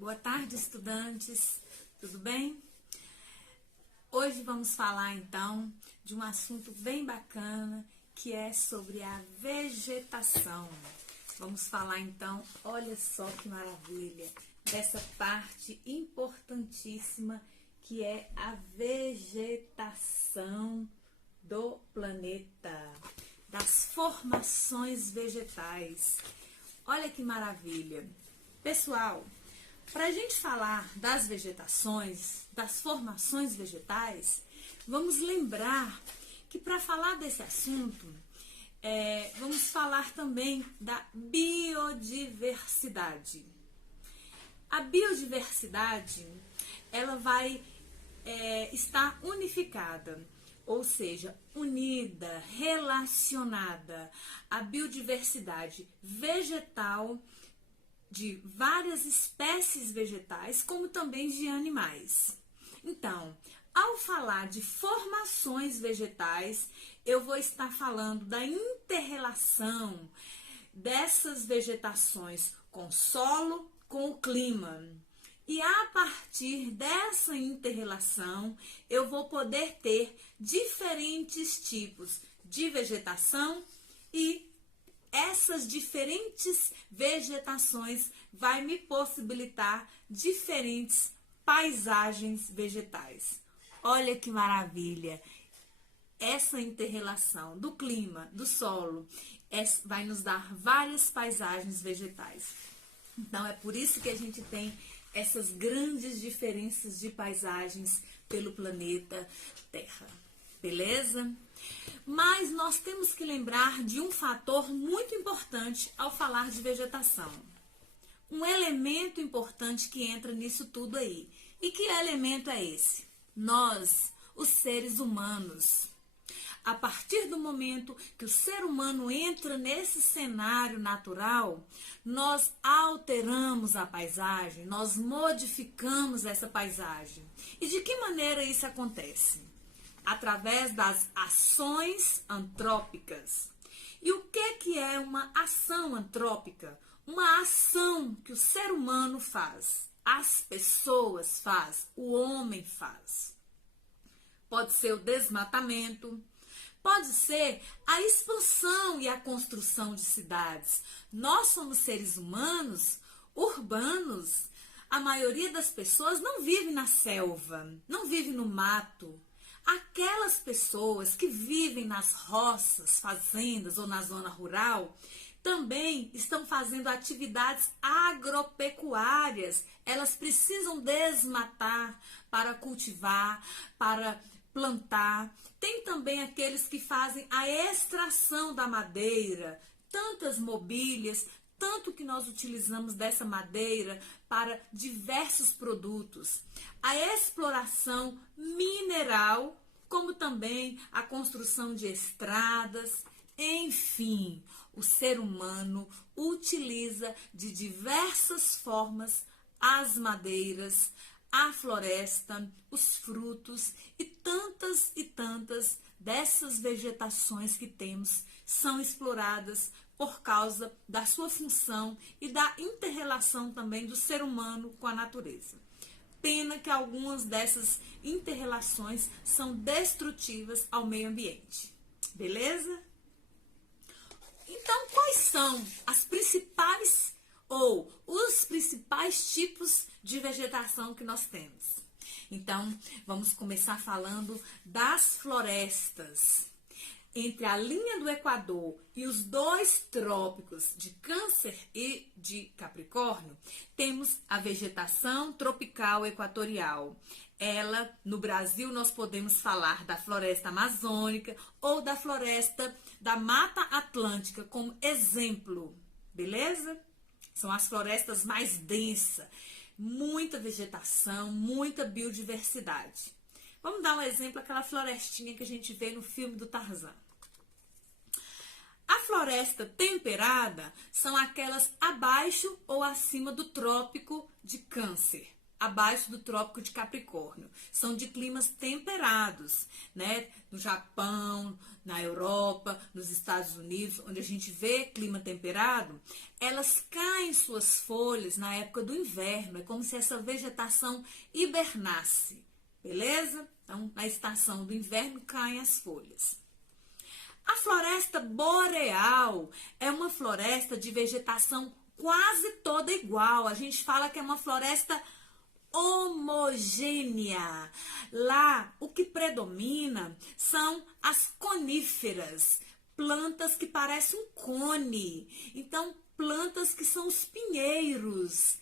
Boa tarde, estudantes. Tudo bem? Hoje vamos falar então de um assunto bem bacana que é sobre a vegetação. Vamos falar então, olha só que maravilha, dessa parte importantíssima que é a vegetação do planeta, das formações vegetais. Olha que maravilha. Pessoal, para a gente falar das vegetações, das formações vegetais, vamos lembrar que para falar desse assunto, vamos falar também da biodiversidade. A biodiversidade, ela vai estar unificada, ou seja, unida, relacionada à biodiversidade vegetal de várias espécies vegetais, como também de animais. Então, ao falar de formações vegetais, eu vou estar falando da inter-relação dessas vegetações com o solo, com o clima. E a partir dessa inter-relação, eu vou poder ter diferentes tipos de vegetação e essas diferentes vegetações vai me possibilitar diferentes paisagens vegetais. Olha que maravilha! Essa inter-relação do clima, do solo, vai nos dar várias paisagens vegetais. Então, é por isso que a gente tem essas grandes diferenças de paisagens pelo planeta Terra. Beleza? Mas nós temos que lembrar de um fator muito importante ao falar de vegetação. Um elemento importante que entra nisso tudo aí. E que elemento é esse? Nós, os seres humanos. A partir do momento que o ser humano entra nesse cenário natural, nós alteramos a paisagem, nós modificamos essa paisagem. E de que maneira isso acontece? Através das ações antrópicas. E o que é uma ação antrópica? Uma ação que o ser humano faz, as pessoas faz, o homem faz. Pode ser o desmatamento, pode ser a expansão e a construção de cidades. Nós somos seres humanos, urbanos. A maioria das pessoas não vive na selva, não vive no mato. Aquelas pessoas que vivem nas roças, fazendas ou na zona rural, também estão fazendo atividades agropecuárias. Elas precisam desmatar para cultivar, para plantar. Tem também aqueles que fazem a extração da madeira, tantas mobílias, tanto que nós utilizamos dessa madeira para diversos produtos. A exploração mineral, como também a construção de estradas, enfim, o ser humano utiliza de diversas formas as madeiras, a floresta, os frutos e tantas dessas vegetações que temos são exploradas por causa da sua função e da inter-relação também do ser humano com a natureza. Pena que algumas dessas inter-relações são destrutivas ao meio ambiente. Beleza? Então, quais são as principais ou os principais tipos de vegetação que nós temos? Então, vamos começar falando das florestas. Entre a linha do Equador e os dois trópicos de Câncer e de Capricórnio, temos a vegetação tropical equatorial. Ela, no Brasil, nós podemos falar da floresta amazônica ou da floresta da Mata Atlântica como exemplo, beleza? São as florestas mais densas, muita vegetação, muita biodiversidade. Vamos dar um exemplo, aquela florestinha que a gente vê no filme do Tarzan. A floresta temperada são aquelas abaixo ou acima do trópico de Câncer. abaixo do Trópico de Capricórnio. São de climas temperados, né? No Japão, na Europa, nos Estados Unidos, onde a gente vê clima temperado, elas caem suas folhas na época do inverno. É como se essa vegetação hibernasse, beleza? Então, na estação do inverno caem as folhas. A floresta boreal é uma floresta de vegetação quase toda igual. A gente fala que é uma floresta homogênea. Lá, o que predomina são as coníferas, plantas que parecem um cone. Então, plantas que são os pinheiros.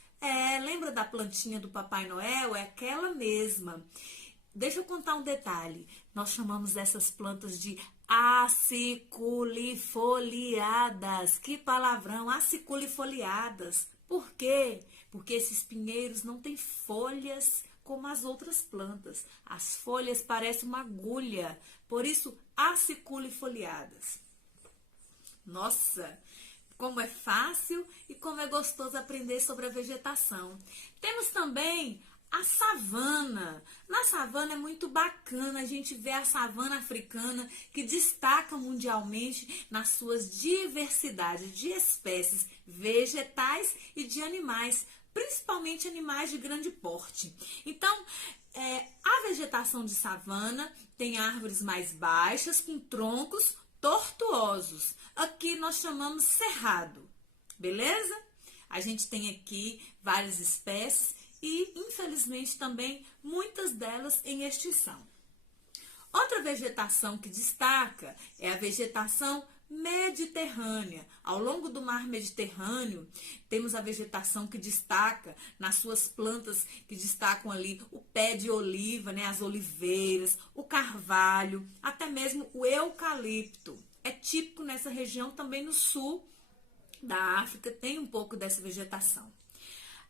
Lembra da plantinha do Papai Noel? É aquela mesma. Deixa eu contar um detalhe. Nós chamamos essas plantas de aciculifoliadas. Que palavrão, aciculifoliadas. Por quê? Porque esses pinheiros não têm folhas como as outras plantas. As folhas parecem uma agulha, por isso aciculifoliadas. Nossa, como é fácil e como é gostoso aprender sobre a vegetação. Temos também a savana. Na savana é muito bacana a gente ver a savana africana, que destaca mundialmente nas suas diversidades de espécies vegetais e de animais, principalmente animais de grande porte. Então, a vegetação de savana tem árvores mais baixas, com troncos tortuosos. Aqui nós chamamos cerrado, beleza? A gente tem aqui várias espécies e, infelizmente, também muitas delas em extinção. Outra vegetação que destaca é a vegetação mediterrânea. Ao longo do mar Mediterrâneo, temos a vegetação que destaca nas suas plantas, que destacam ali o pé de oliva, né, as oliveiras, o carvalho, até mesmo o eucalipto. É típico nessa região, também no sul da África, tem um pouco dessa vegetação.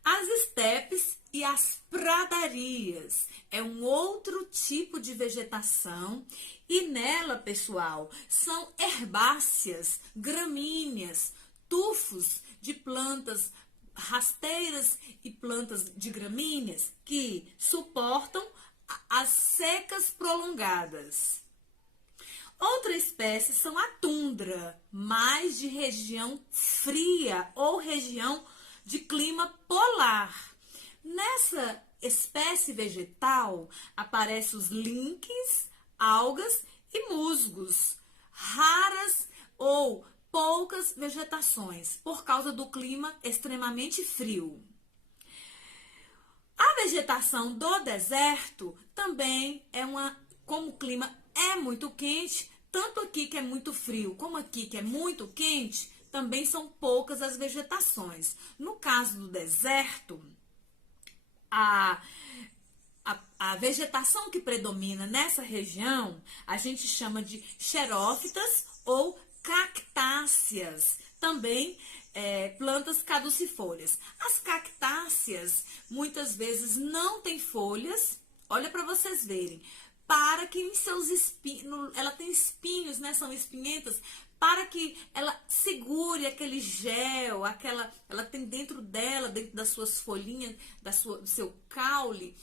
As estepes e as pradarias é um outro tipo de vegetação e nela, pessoal, são herbáceas, gramíneas, tufos de plantas rasteiras e plantas de gramíneas que suportam as secas prolongadas. Outra espécie são a tundra, mais de região fria ou região de clima polar. Nessa espécie vegetal aparecem os linques, algas e musgos, raras ou poucas vegetações, por causa do clima extremamente frio. A vegetação do deserto também como o clima é muito quente, tanto aqui que é muito frio, como aqui que é muito quente, também são poucas as vegetações. No caso do deserto, a vegetação que predomina nessa região, a gente chama de xerófitas ou cactáceas, também plantas caducifólias. As cactáceas, muitas vezes, não têm folhas, olha para vocês verem, para que em seus espinhos, ela tem espinhos, né, são espinhentas, para que ela segure aquele gel, ela tem dentro dela, dentro das suas folhinhas, do seu caule,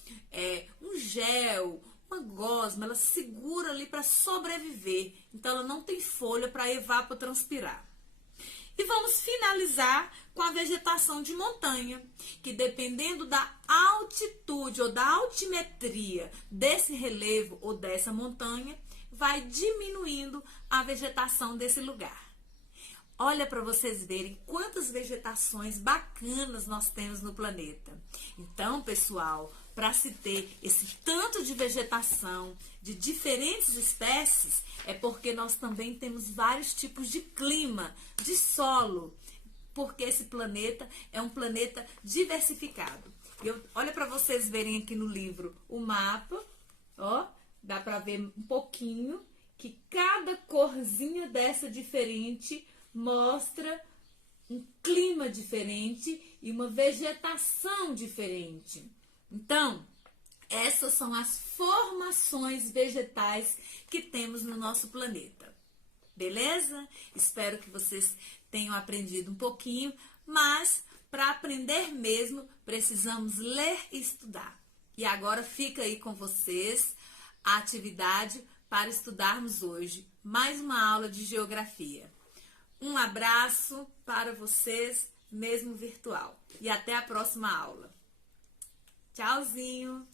um gel, uma gosma, ela segura ali para sobreviver. Então, ela não tem folha para evapotranspirar. E vamos finalizar com a vegetação de montanha, que dependendo da altitude ou da altimetria desse relevo ou dessa montanha, vai diminuindo a vegetação desse lugar. Olha para vocês verem quantas vegetações bacanas nós temos no planeta. Então, pessoal, para se ter esse tanto de vegetação de diferentes espécies, é porque nós também temos vários tipos de clima, de solo, porque esse planeta é um planeta diversificado. Olha para vocês verem aqui no livro o mapa, ó, dá para ver um pouquinho que cada corzinha dessa diferente mostra um clima diferente e uma vegetação diferente. Então, essas são as formações vegetais que temos no nosso planeta. Beleza? Espero que vocês tenham aprendido um pouquinho, mas para aprender mesmo, precisamos ler e estudar. E agora fica aí com vocês a atividade para estudarmos hoje. Mais uma aula de geografia. Um abraço para vocês, mesmo virtual. E até a próxima aula. Tchauzinho!